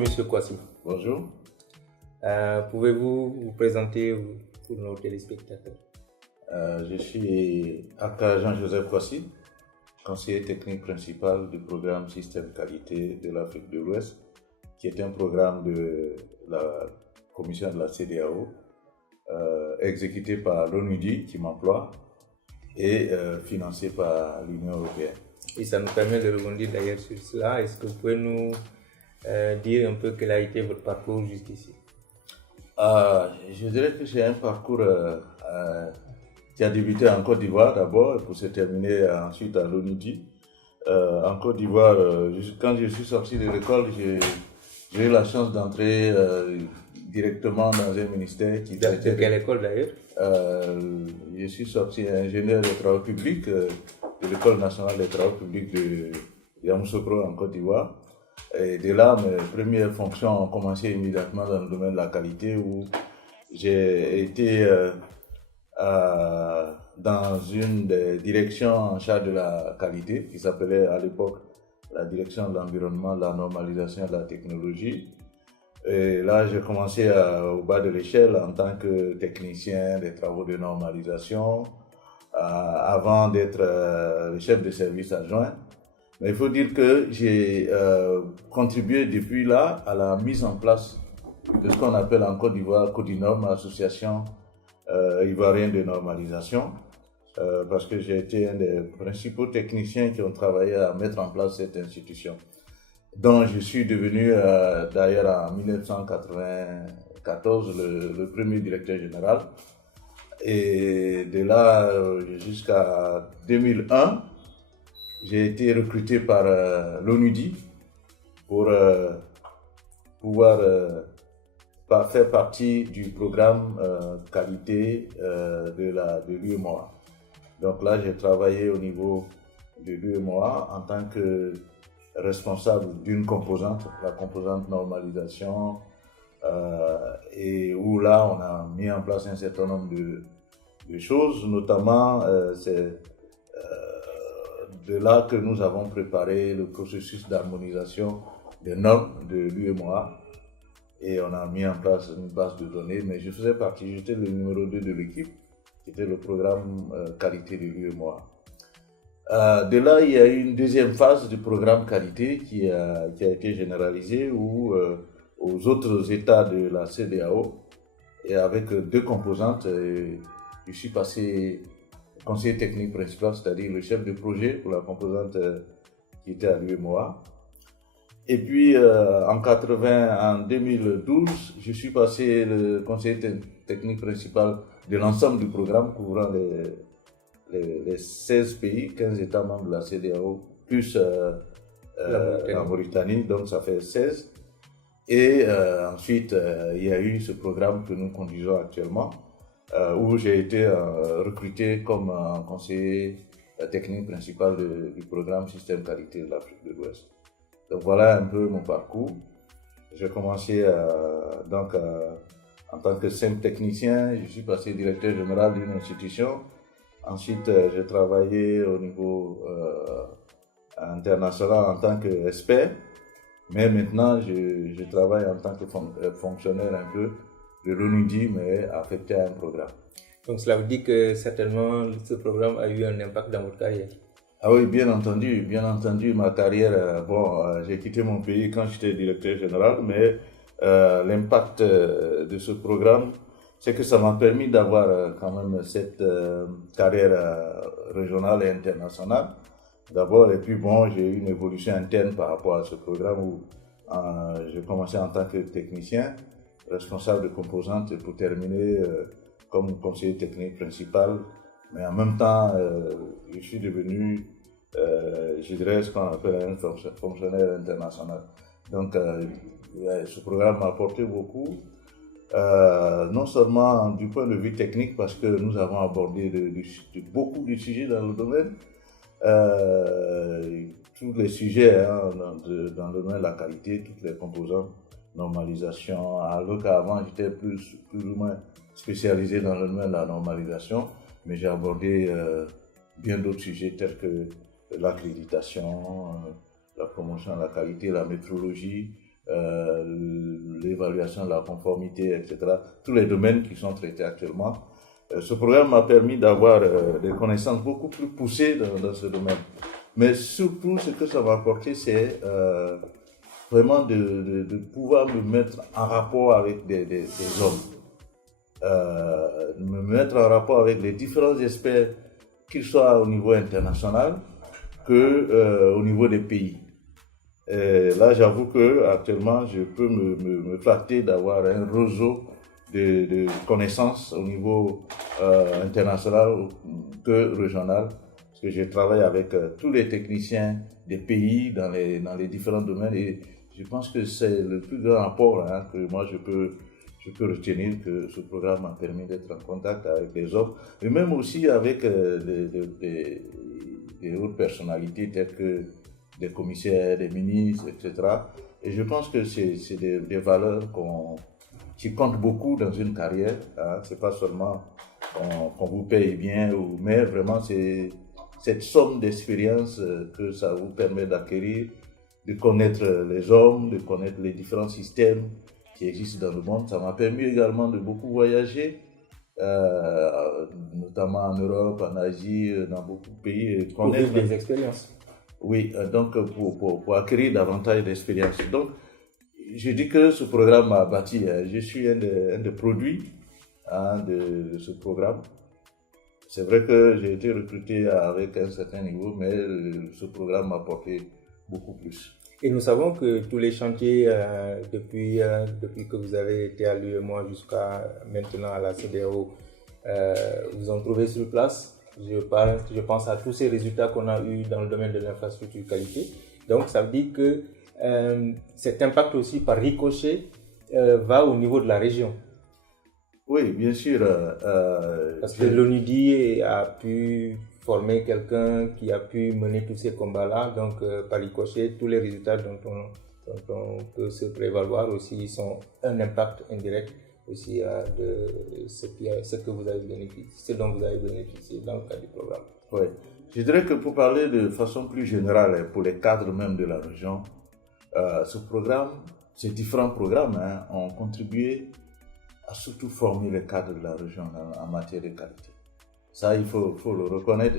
Monsieur Kwasi. Bonjour. Pouvez-vous vous présenter pour nos téléspectateurs? Je suis Aka Jean-Joseph Kwasi, conseiller technique principal du programme Système Qualité de l'Afrique de l'Ouest, qui est un programme de la commission de la CEDEAO, exécuté par l'ONUDI qui m'emploie et financé par l'Union européenne. Et ça nous permet de rebondir d'ailleurs sur cela. Est-ce que vous pouvez nous dire un peu quel a été votre parcours jusqu'ici? Je dirais que j'ai un parcours qui a débuté en Côte d'Ivoire d'abord pour se terminer ensuite à l'ONUDI. En Côte d'Ivoire, quand je suis sorti de l'école, j'ai eu la chance d'entrer directement dans un ministère qui De quelle école d'ailleurs? Je suis sorti ingénieur des travaux publics de l'École nationale des travaux publics de Yamoussoukro en Côte d'Ivoire. Et de là, mes premières fonctions ont commencé immédiatement dans le domaine de la qualité où j'ai été dans une des directions en charge de la qualité qui s'appelait à l'époque la direction de l'environnement, de la normalisation et de la technologie. Et là, j'ai commencé au bas de l'échelle en tant que technicien des travaux de normalisation avant d'être le chef de service adjoint. Mais il faut dire que j'ai contribué depuis là à la mise en place de ce qu'on appelle en Côte d'Ivoire Codinorm, association ivoirienne de normalisation, parce que j'ai été un des principaux techniciens qui ont travaillé à mettre en place cette institution, dont je suis devenu d'ailleurs en 1994 le premier directeur général. Et de là jusqu'à 2001, j'ai été recruté par l'ONUDI pour pouvoir faire partie du programme qualité de l'UEMOA. Donc là, j'ai travaillé au niveau de l'UEMOA en tant que responsable d'une composante, la composante normalisation, et où là, on a mis en place un certain nombre de choses, notamment c'est de là que nous avons préparé le processus d'harmonisation des normes de l'UEMOA et on a mis en place une base de données, mais je faisais partie, j'étais le numéro 2 de l'équipe, qui était le programme qualité de l'UEMOA. De là, il y a eu une deuxième phase du programme qualité qui a été généralisée où aux autres États de la CEDEAO, et avec deux composantes, je suis passé conseiller technique principal, c'est-à-dire le chef de projet pour la composante qui était à l'UEMOA. Et puis en 2012, je suis passé le conseiller technique principal de l'ensemble du programme couvrant les 16 pays, 15 États membres de la CEDEAO, plus la Mauritanie, donc ça fait 16. Et ensuite, il y a eu ce programme que nous conduisons actuellement, où j'ai été recruté comme conseiller technique principal du programme Système Qualité de l'Afrique de l'Ouest. Donc voilà un peu mon parcours. J'ai commencé en tant que simple technicien, je suis passé directeur général d'une institution. Ensuite, j'ai travaillé au niveau international en tant qu'expert. Mais maintenant, je travaille en tant que fonctionnaire un peu de l'ONUDI, mais affecté à un programme. Donc cela veut dire que certainement ce programme a eu un impact dans votre carrière? Ah oui, bien entendu, ma carrière, j'ai quitté mon pays quand j'étais directeur général, mais l'impact de ce programme, c'est que ça m'a permis d'avoir quand même cette carrière régionale et internationale. D'abord, et puis j'ai eu une évolution interne par rapport à ce programme où j'ai commencé en tant que technicien, responsable de composantes pour terminer comme conseiller technique principal. Mais en même temps, je suis devenu, je dirais, ce qu'on appelle un fonctionnaire international. Donc, ce programme m'a apporté beaucoup, non seulement du point de vue technique, parce que nous avons abordé beaucoup de sujets dans le domaine, tous les sujets dans le domaine de la qualité, toutes les composantes, normalisation, alors qu'avant j'étais plus ou moins spécialisé dans le domaine de la normalisation, mais j'ai abordé bien d'autres sujets tels que l'accréditation, la promotion de la qualité, la métrologie, l'évaluation de la conformité, etc. Tous les domaines qui sont traités actuellement. Ce programme m'a permis d'avoir des connaissances beaucoup plus poussées dans ce domaine. Mais surtout, ce que ça m'a apporté, c'est vraiment de pouvoir me mettre en rapport avec des hommes. Me mettre en rapport avec les différents experts, qu'ils soient au niveau international que au niveau des pays. Là, j'avoue que actuellement, je peux me flatter d'avoir un réseau de connaissances au niveau international que régional, parce que je travaille avec tous les techniciens des pays dans les différents domaines, et je pense que c'est le plus grand apport que moi je peux retenir, que ce programme m'a permis d'être en contact avec les hommes, et même aussi avec des hautes personnalités telles que des commissaires, des ministres, etc. Et je pense que c'est des valeurs qui comptent beaucoup dans une carrière. C'est pas seulement qu'on vous paye bien, mais vraiment c'est cette somme d'expérience que ça vous permet d'acquérir, de connaître les hommes, de connaître les différents systèmes qui existent dans le monde. Ça m'a permis également de beaucoup voyager, notamment en Europe, en Asie, dans beaucoup de pays. Pour vivre des expériences. Oui, donc pour acquérir davantage d'expérience. Donc, je dis que ce programme m'a bâti. Je suis un des produits de ce programme. C'est vrai que j'ai été recruté avec un certain niveau, mais ce programme m'a apporté beaucoup plus. Et nous savons que tous les chantiers, depuis que vous avez été à l'UEMOA jusqu'à maintenant à la CEDEAO, vous ont trouvé sur place. Je pense à tous ces résultats qu'on a eus dans le domaine de l'infrastructure qualité. Donc, ça veut dire que cet impact aussi par ricochet va au niveau de la région. Oui, bien sûr. Parce que l'ONUDI a pu former quelqu'un qui a pu mener tous ces combats-là. Donc, par ricochet, tous les résultats dont on peut se prévaloir aussi sont un impact indirect aussi de ce que vous avez bénéficié, ce dont vous avez bénéficié dans le cadre du programme. Oui, je dirais que pour parler de façon plus générale, pour les cadres même de la région, ce programme, ces différents programmes ont contribué à surtout former les cadres de la région en matière de qualité. Ça, il faut le reconnaître.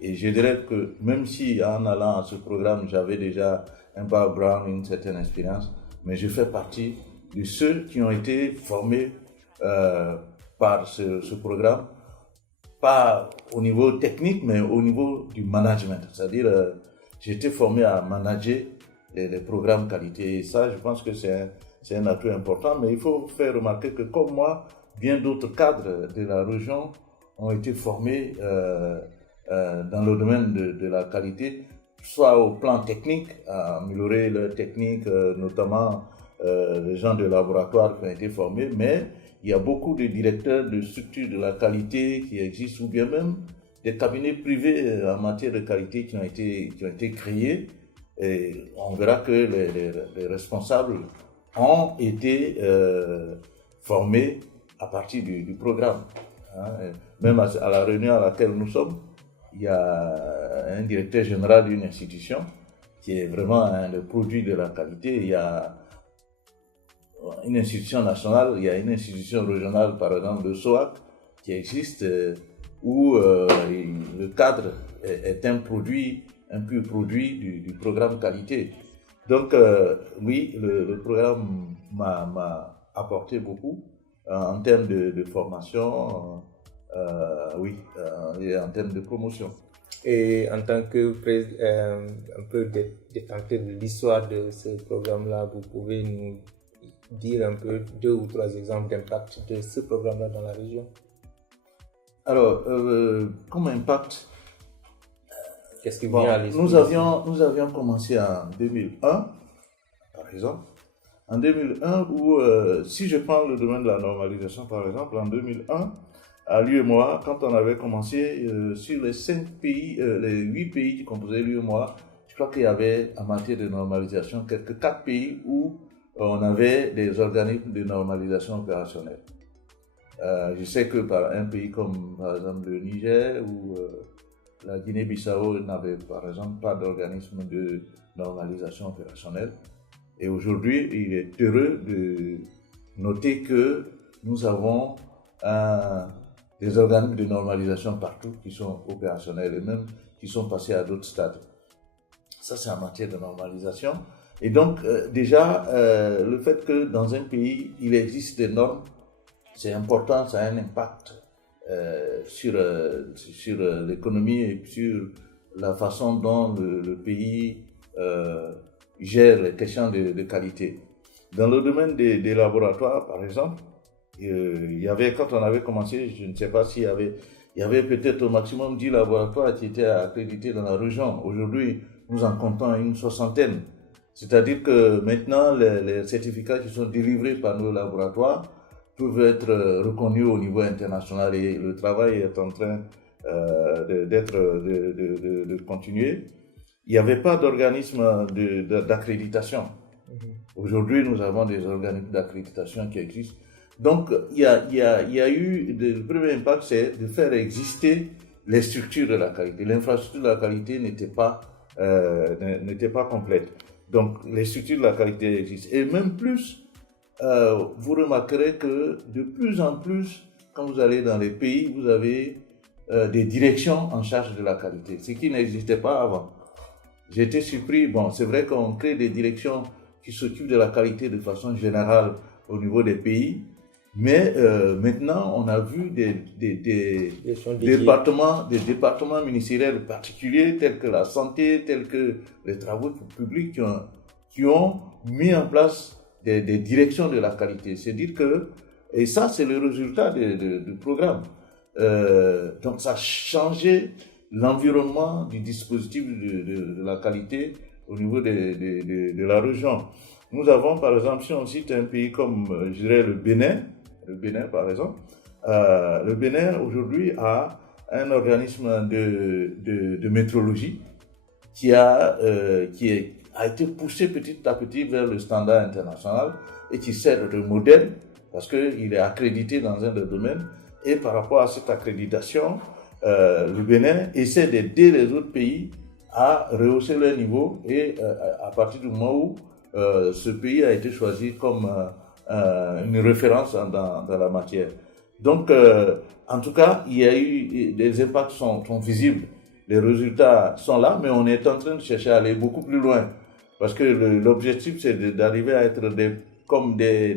Et je dirais que même si en allant à ce programme, j'avais déjà un background, une certaine expérience, mais je fais partie de ceux qui ont été formés par ce programme, pas au niveau technique, mais au niveau du management. C'est-à-dire, j'ai été formé à manager les programmes qualité. Et ça, je pense que c'est un atout important. Mais il faut faire remarquer que comme moi, bien d'autres cadres de la région ont été formés dans le domaine de la qualité, soit au plan technique, à améliorer leur technique, notamment les gens de laboratoire qui ont été formés, mais il y a beaucoup de directeurs de structures de la qualité qui existent, ou bien même des cabinets privés en matière de qualité qui ont été créés. Et on verra que les responsables ont été formés à partir du programme. Même à la réunion à laquelle nous sommes, il y a un directeur général d'une institution qui est vraiment un produit de la qualité. Il y a une institution nationale, il y a une institution régionale, par exemple le SOAC, qui existe, où le cadre est un pur produit du programme qualité. Donc oui, le programme m'a apporté beaucoup en termes de formation, oui, et en termes de promotion. Et en tant que un peu détenteur de l'histoire de ce programme-là, vous pouvez nous dire un peu 2 ou 3 exemples d'impact de ce programme-là dans la région? Alors, comme impact, qu'est-ce qui vient à l'esprit? Nous avions commencé en 2001, par exemple. En 2001, où, si je prends le domaine de la normalisation, par exemple, en 2001, à l'UEMOA, quand on avait commencé, sur les 5 pays, les 8 pays qui composaient l'UEMOA, je crois qu'il y avait, en matière de normalisation, quelques 4 pays où on avait des organismes de normalisation opérationnelle. Je sais que par un pays comme, par exemple, le Niger ou la Guinée-Bissau n'avait, par exemple, pas d'organisme de normalisation opérationnelle. Et aujourd'hui, il est heureux de noter que nous avons des organismes de normalisation partout qui sont opérationnels et même qui sont passés à d'autres stades. Ça, c'est en matière de normalisation. Et donc, déjà, le fait que dans un pays, il existe des normes, c'est important, ça a un impact sur l'économie et sur la façon dont le pays gère les questions de qualité. Dans le domaine des laboratoires, par exemple, il y avait, quand on avait commencé, je ne sais pas s'il y avait, il y avait peut-être au maximum 10 laboratoires qui étaient accrédités dans la région. Aujourd'hui, nous en comptons une soixantaine. C'est-à-dire que maintenant, les certificats qui sont délivrés par nos laboratoires peuvent être reconnus au niveau international et le travail est en train de continuer. Il n'y avait pas d'organisme d'accréditation. Aujourd'hui, nous avons des organismes d'accréditation qui existent. Donc, il y a eu, le premier impact, c'est de faire exister les structures de la qualité. L'infrastructure de la qualité n'était pas complète. Donc, les structures de la qualité existent. Et même plus, vous remarquerez que de plus en plus, quand vous allez dans les pays, vous avez des directions en charge de la qualité, ce qui n'existait pas avant. J'ai été surpris, bon, c'est vrai qu'on crée des directions qui s'occupent de la qualité de façon générale au niveau des pays, mais maintenant, on a vu des départements ministériels particuliers, tels que la santé, tels que les travaux publics, qui ont mis en place des directions de la qualité. C'est-à-dire que, et ça, c'est le résultat du programme. Donc, ça a changé l'environnement du dispositif de la qualité au niveau de la région. Nous avons, par exemple, si on cite un pays comme, je dirais, le Bénin par exemple, le Bénin aujourd'hui a un organisme de métrologie qui a été poussé petit à petit vers le standard international et qui sert de modèle parce qu'il est accrédité dans un des domaines. Et par rapport à cette accréditation, le Bénin essaie d'aider les autres pays à rehausser leur niveau et à partir du moment où ce pays a été choisi comme une référence dans la matière. Donc, en tout cas, il y a eu, les impacts sont visibles, les résultats sont là, mais on est en train de chercher à aller beaucoup plus loin. Parce que l'objectif, c'est d'arriver à être comme des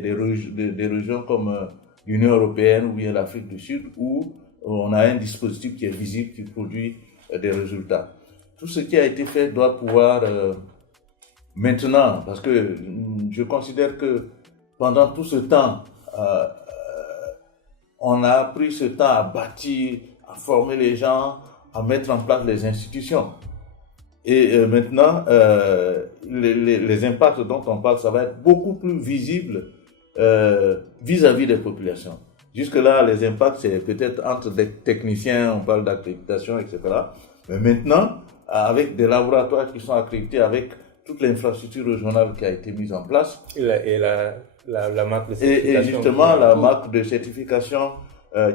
régions comme l'Union européenne ou bien l'Afrique du Sud, où on a un dispositif qui est visible, qui produit des résultats. Tout ce qui a été fait doit pouvoir maintenant, parce que je considère que pendant tout ce temps, on a pris ce temps à bâtir, à former les gens, à mettre en place les institutions. Et maintenant, les impacts dont on parle, ça va être beaucoup plus visible vis-à-vis des populations. Jusque-là, les impacts, c'est peut-être entre des techniciens, on parle d'accréditation, etc. Mais maintenant, avec des laboratoires qui sont accrédités, avec toute l'infrastructure régionale qui a été mise en place. Et la marque de certification. Et justement, la marque de certification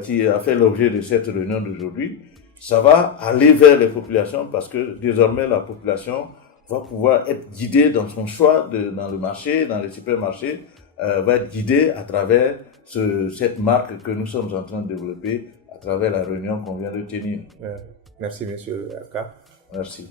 qui a fait l'objet de cette réunion d'aujourd'hui, ça va aller vers les populations parce que désormais, la population va pouvoir être guidée dans son choix dans le marché, dans les supermarchés, va être guidée à travers cette marque que nous sommes en train de développer à travers la réunion qu'on vient de tenir. Merci, monsieur Aka. Merci.